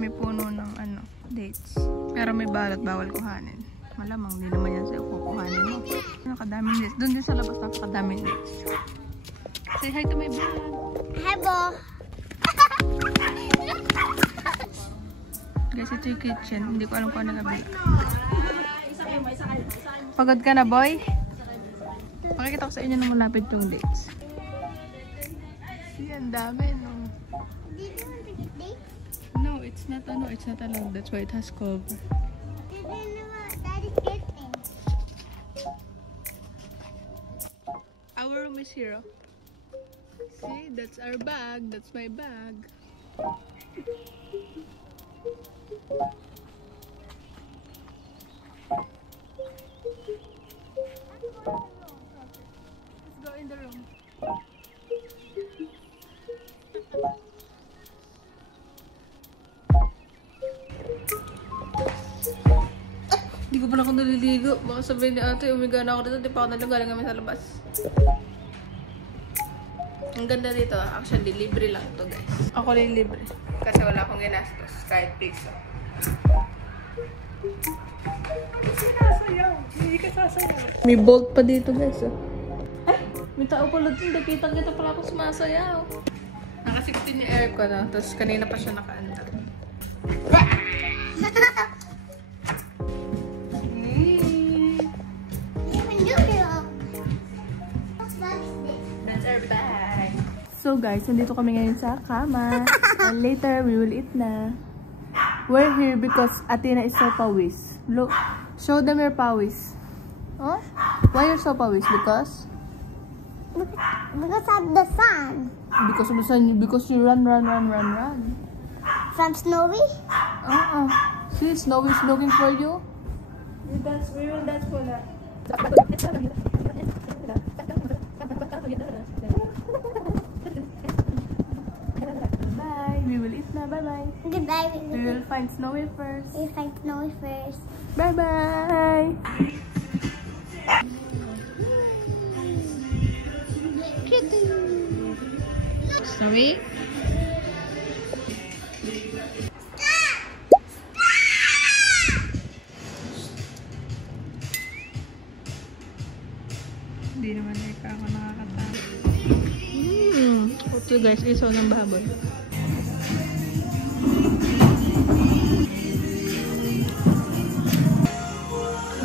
may puno ng ano, dates. Pero may balot, bawal kuhanin. Malamang, hindi naman yan sa'yo kukuhanin mo. Nakadaming dates. Doon din sa labas, napakadaming dates. Say hi to my vlog. Hi, Bo. Guys, ito yung kitchen. Hindi ko alam kung ano nabili. Pagod ka na, boy? Pakikita ko sa inyo na malapit yung dates. Ang dami, no? Did you want to get dates? No, it's not allowed. That's why it has cover. Did you know what that is getting? Our room is here. See, that's our bag. That's my bag. Let's go in the room. Hindi ko pala ako naliligo. Baka sabihin ni ate, umiga na ako dito. Di pa ako naligo. Galing kami sa labas. Ang ganda dito. Actually, libre lang to guys. Ako lang libre. Kasi wala akong ginastos. Kahit piso. Hindi ka sasayaw. May bolt pa dito guys. Ay! May tao pala dito. Kitang-kita pala ako sumasayaw. Naka-16 yung aircon. Tapos kanina pa siya nakaanda. So guys, nandito kami ngayon sa kama. And later, we will eat na. We're here because Athena is so pawis. Look, show them your pawis. What? Why you're so pawis? Because? Because of the sun. Because of the sun. Because you run. From Snowy? See, Snow is looking for you. We will dance for that. We will eat na. Bye-bye. Goodbye. We will find Snowy first. We find Snowy first. Bye-bye. Snowy? Hindi naman ako nakakatawa. Ito guys, isaw ng baboy.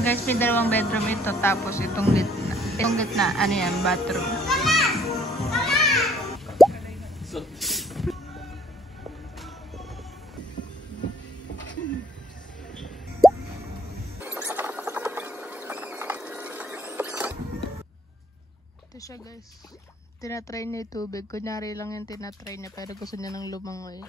Guys, may dalawang bedroom ito. Tapos itong gitna, ano yan, bathroom. Ito siya guys. Tinatry niya yung tubig. Kunyari lang yung tinatry niya pero gusto niya ng lumangoy.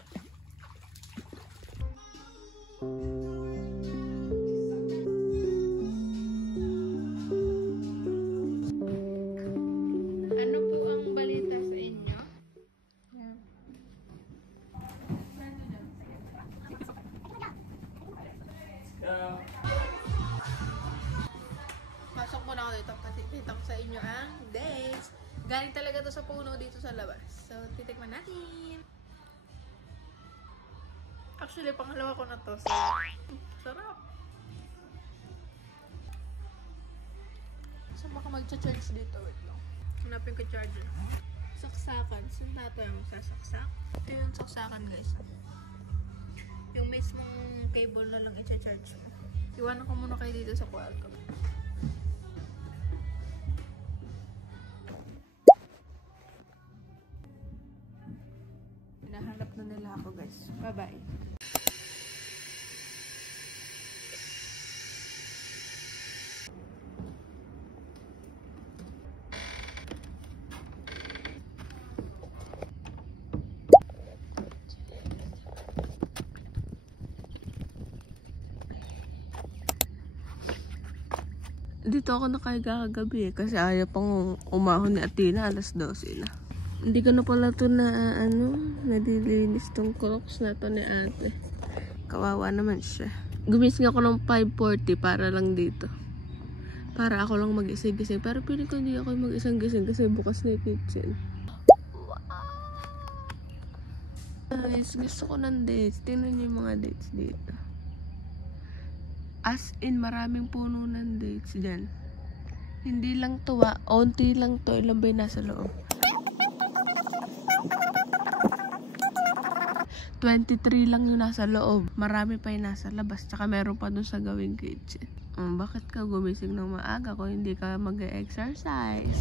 Ano po ang balita sa inyo? Yeah. Pasok muna ako dito kasi kita ko sa inyo ang dates. Galing talaga to sa puno dito sa labas. So, titikman natin. Actually, pangalawa ko na to. So, sarap. So, baka mag-charge dito. Wait lang. Hanapin ko charger. Saksakan. Saan nato yung sasaksak? Ito yung saksakan, guys. Yung mismong cable na lang i-charge mo. Iwanan ko muna kayo dito sa Qualcomm. Hinahanap na nila ako guys. Bye-bye. Dito ako nakahiga kagabi kasi ayaw pang umahon ni Athena, alas 12 na. Hindi ko na pala ito na nadilinis tong crocs na to ni ate. Kawawa naman siya. Gumising ako ng 5:40 para lang dito. Para ako lang mag-ising-gising. Pero piling ko hindi ako mag-isang-gising kasi bukas na yung kitchen. Guys, gusto ko ng dates. Tingnan niyo yung mga dates dito. As in, maraming puno ng dates dyan. Hindi lang to onti lang to. Ilan ba yung nasa loob? 23 lang yung nasa loob. Marami pa yung nasa labas. Tsaka meron pa dun sa gawing kitchen. Bakit ka gumising ng maaga kung hindi ka mag-exercise?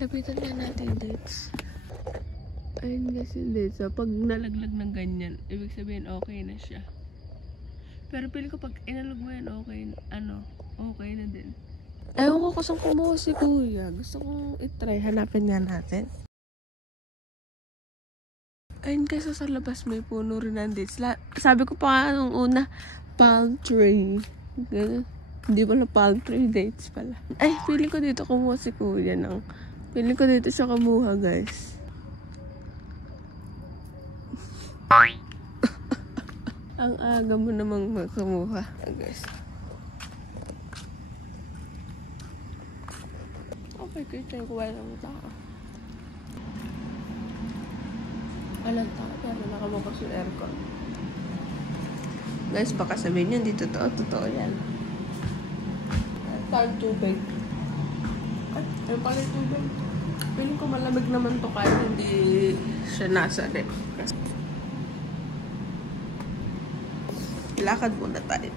Lapitan na natin dates. Ayun guys yung dates. So, pag nalaglag ng ganyan, ibig sabihin okay na siya. Pero pili ko pag inalog mo yan, okay na din. Ewan ko kung saan kumuha si kuya. Gusto kong itry. Hanapin nga natin. Ayun guys, sa labas may puno rin ng dates. Sabi ko pa nga nung una, palm tree. Ganun. Hindi pala palm tree, dates pala. Ay, pili ko dito kumuha si kuya ng... Pili ko dito siya kumuha, guys. Ang aga mo namang kumuha, guys. Okay, kitchen ko wala ng tao. Walang tao, pero nakabukas yung aircon. Guys, baka sabihin nyo, hindi totoo yan. Parang tubig. Ay, pala tubig. Feeling ko malamig naman to kahit hindi siya nasa rep. Lakad muna tayo.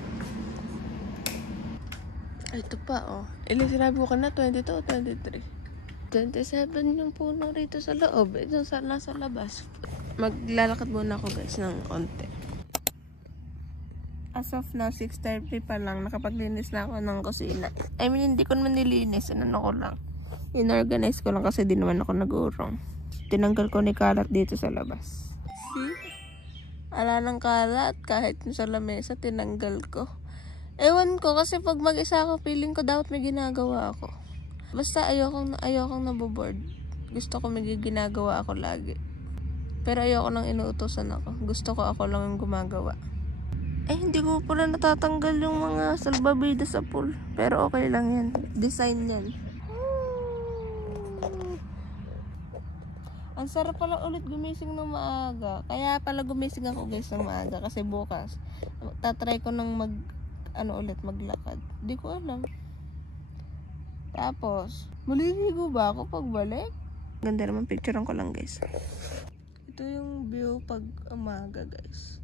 Ito pa, oh. Ilan sinabi ko na, 22 o 23? 27 yung puno rito sa loob. Ito nasa labas. Maglalakad muna ako guys ng konti. As of now, 6:30 pa lang. Nakapaglinis na ako ng kusina. I mean, hindi ko naman nilinis. Ano ko lang. Inorganize ko lang kasi di naman ako nag-urong. Tinanggal ko ni kalat dito sa labas. See? Ala ng kalat. Kahit sa lamesa, tinanggal ko. Ewan ko kasi pag mag-isa ako, feeling ko dapat may ginagawa ako. Basta ayokong naboboard. Gusto ko may ginagawa ako lagi. Pero ayoko nang inuutosan ako. Gusto ko ako lang yung gumagawa. Hindi ko pala natatanggal yung mga salbabida sa pool. Pero okay lang yan. Design yan. Ang sarap pala ulit gumising ng maaga. Kaya pala gumising ako guys ng maaga. Kasi bukas, tatry ko ng maglakad. Di ko alam. Tapos, maliligo ba ako pagbalik? Ganda naman, picturean ko lang guys. Ito yung view pag umaga guys.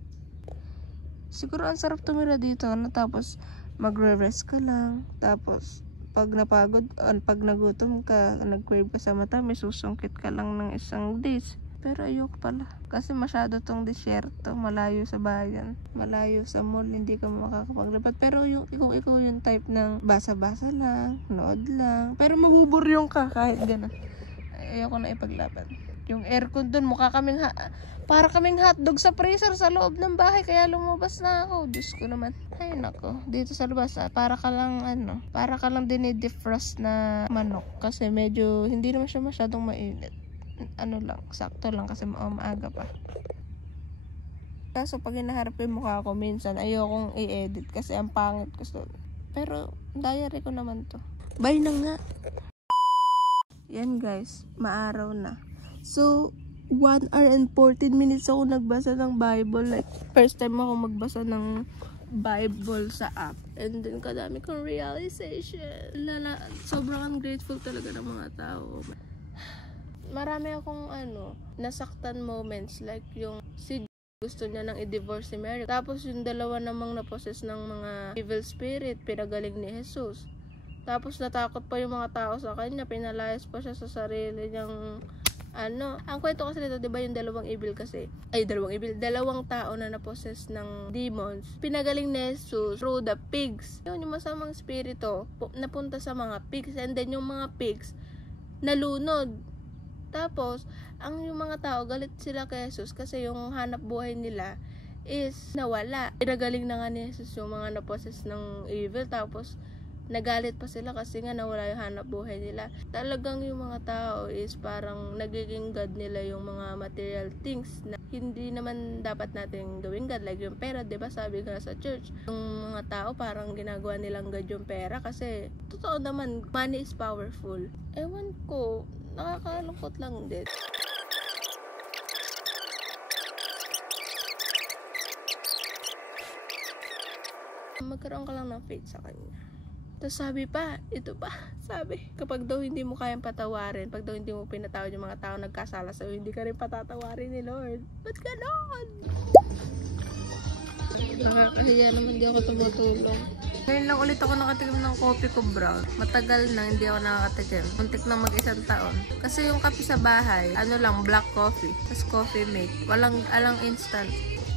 Siguro ang sarap tumira dito, tapos magre-rest ka lang. Tapos, pag napagod, pag nagutom ka, nag-crave ka sa mata, may susungkit ka lang ng isang days. Pero ayoko pala. Kasi masyado tong disyerto, malayo sa bayan, malayo sa mall, hindi ka makakapaglipad. Pero kung ikaw yung type ng basa-basa lang, nood lang, pero mabuburyong ka kahit gano'n. Ayoko na ipaglaban. Yung aircon dun, para kaming hotdog sa freezer sa loob ng bahay, kaya lumabas na ako. Diyos ko naman. Ay nako, dito sa labas para ka lang dinidefrost na manok. Kasi medyo, hindi naman siya masyadong mainit. Sakto lang kasi maaga pa. Kaso pag hinaharap yung mukha ko, minsan ayokong i-edit kasi ang pangit ko. Pero, diary ko naman to. Bye na nga. Yan guys, maaraw na. So, 1 hour and 14 minutes ako nagbasa ng Bible. Like, first time ako magbasa ng Bible sa app. And then, kadami kong realization. Sobrang ungrateful talaga ng mga tao. Marami akong nasaktan moments. Like, yung gusto niya nang i-divorce si Mary. Tapos, yung dalawa namang naposes ng mga evil spirit, pinagaling ni Jesus. Tapos, natakot pa yung mga tao sa kanya. Pinalayas pa siya sa sarili niyang ang kwento kasi nito, diba yung dalawang tao na naposes ng demons, pinagaling ni Jesus through the pigs. Yung masamang spirito napunta sa mga pigs, and then yung mga pigs nalunod. Tapos, yung mga tao galit sila kay Jesus kasi yung hanap buhay nila is nawala. Pinagaling na nga ni Jesus yung mga naposes ng evil, tapos Nagalit pa sila kasi nga nawala yung hanap buhay nila. Talagang yung mga tao is parang nagiging God nila yung mga material things na hindi naman dapat natin gawin God. Like yung pera, diba sabi nga sa church, yung mga tao parang ginagawa nilang God yung pera kasi totoo naman, money is powerful. Ewan ko, nakakalungkot lang din. Magkaroon ka lang ng faith sa kanya. Tapos sabi pa, ito pa, sabi, kapag daw hindi mo kayang patawarin, pag daw hindi mo pinatawad yung mga tao nagkasala sa'yo, hindi ka rin patatawarin ni Lord. Ba't ganon? Nakakahiya naman, hindi ako tumutulong. Ngayon lang ulit ako nakatikim ng coffee ko brown. Matagal na hindi ako nakakatikim. Muntik na mag-1 taon. Kasi yung kape sa bahay, ano lang, black coffee. Tapos coffee mate. Alang instant.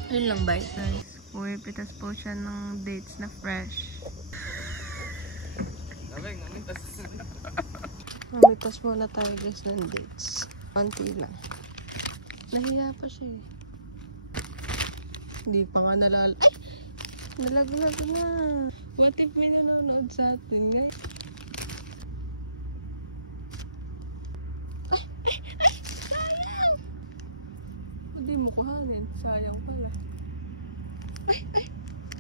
Yun lang ba? Nice. Pitas po siya ng dates na fresh. Mamitas muna tayo guys ng dates. Konti lang. Nahiya pa siya eh. Hindi pa nga nalal... Ay! Nalaglag na. What if may nanonood sa atin guys? Ay! Hindi mo kuhanin. Sayang pala. Ay!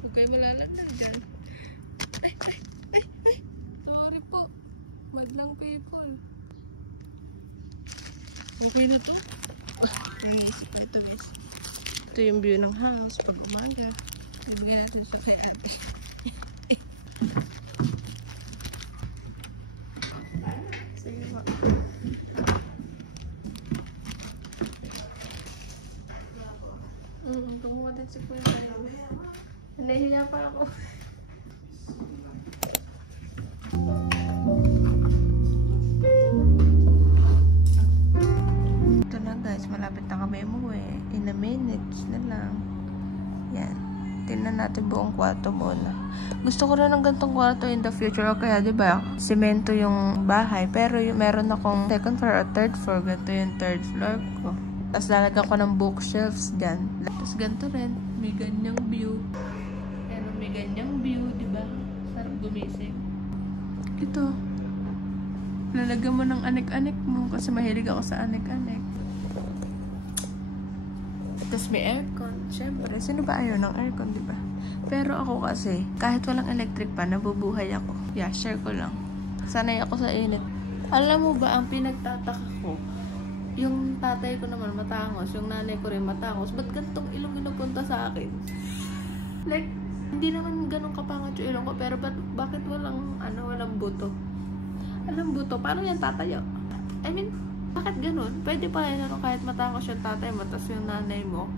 Huwag kayo malalaglag dyan. Ay! Sorry po. Madlang people. Okay na to. Naisip dito guys. Ito yung view ng house pag umaga. Ibigay natin sa kay ate. Sige ba? Tumuha din si Kuya. Nahihiya pa ako. Ito na guys, malapit na kami umuwi. In a minutes na lang. Yan. Tingnan natin buong kwarto muna. Gusto ko rin ng gantong kwarto in the future. O kaya, diba, semento yung bahay. Pero meron akong second floor or third floor. Ganito yung third floor ko. Tapos lalagyan ko ng bookshelves dyan. Tapos ganito rin. May ganyang view. Pero may ganyang view, diba? Sarap gumising. Ito. Lalagyan mo ng anek-anek mo. Kasi mahilig ako sa anek-anek. Tapos may aircon. Siyempre, sino ba ayaw ng aircon, diba? Pero ako kasi, kahit walang electric pa, nabubuhay ako. Yeah, share ko lang. Sanay ako sa init. Alam mo ba, ang pinagtataka ko, yung tatay ko naman matangos, yung nanay ko rin matangos, ba't gantong ilong pinupunta sa akin? Like, hindi naman ganun kapangat yung ilong ko, pero bakit walang buto? Alam buto, paano yan tatayo? I mean, bakit ganun? Pwede pa yan, kahit matangos yung tatay mo, tapos yung nanay mo,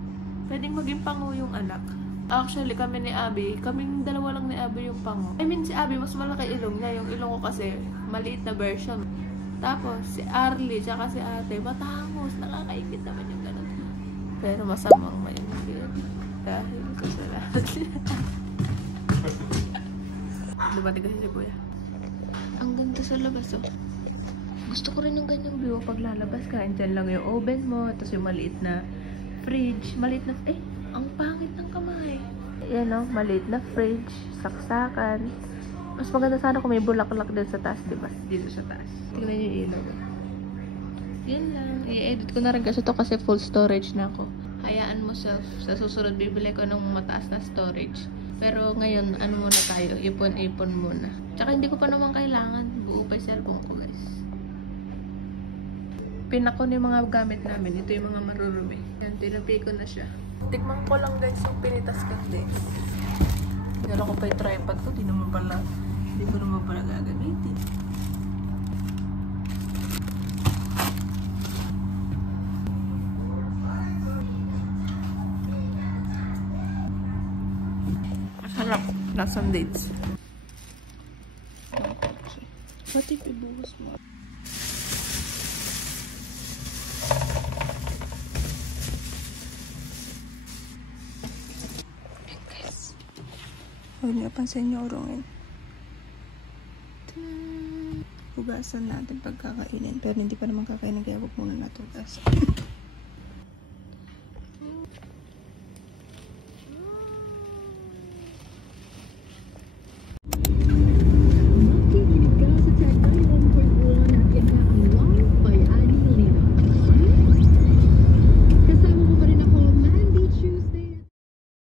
pwedeng maging pango yung anak. Actually, kami ni Abby, kaming dalawa lang ni Abby yung pango. I mean, si Abby, mas malaki ilong niya. Yung ilong ko kasi, maliit na version. Tapos, si Arlie, tsaka si ate, matangos. Nakakaingit naman yung ganun. Pero masamang mainit. Dahil kasalanan sila. Dumating kasi si Kuya. Ang ganda sa labas, oh. Gusto ko rin yung ganyang view. Pag lalabas ka, andyan lang yung oven mo. Tapos yung maliit na fridge. Maliit na... Eh, ang pangit ng kamay. Yan, oh. Maliit na fridge. Saksakan. Mas maganda sana kung may bulaklak din sa taas, diba? Dito sa taas. Tingnan yung ilaw. Yan lang. I-edit ko na rin kasi ito kasi full storage na ako. Hayaan mo self. Sa susunod, bibili ko ng mataas na storage. Pero ngayon, ano muna tayo? Ipon-ipon muna. Tsaka hindi ko pa naman kailangan. Buo pa yung cellphone ko, guys. Pinakon yung mga gamit namin. Ito yung mga marurumi. Yan, tinapi ko na siya. Tikman ko lang guys yung pinitas kasi. Gano'n ko pa yung tripod ko. Hindi ko naman pala gagamitin. Masarap. Lasang dates. What if ibuhos mo? Huwag niyo pansin yung urungin. Hugasan natin pagkakainin. Pero hindi pa naman kakainin kaya huwag muna natutas.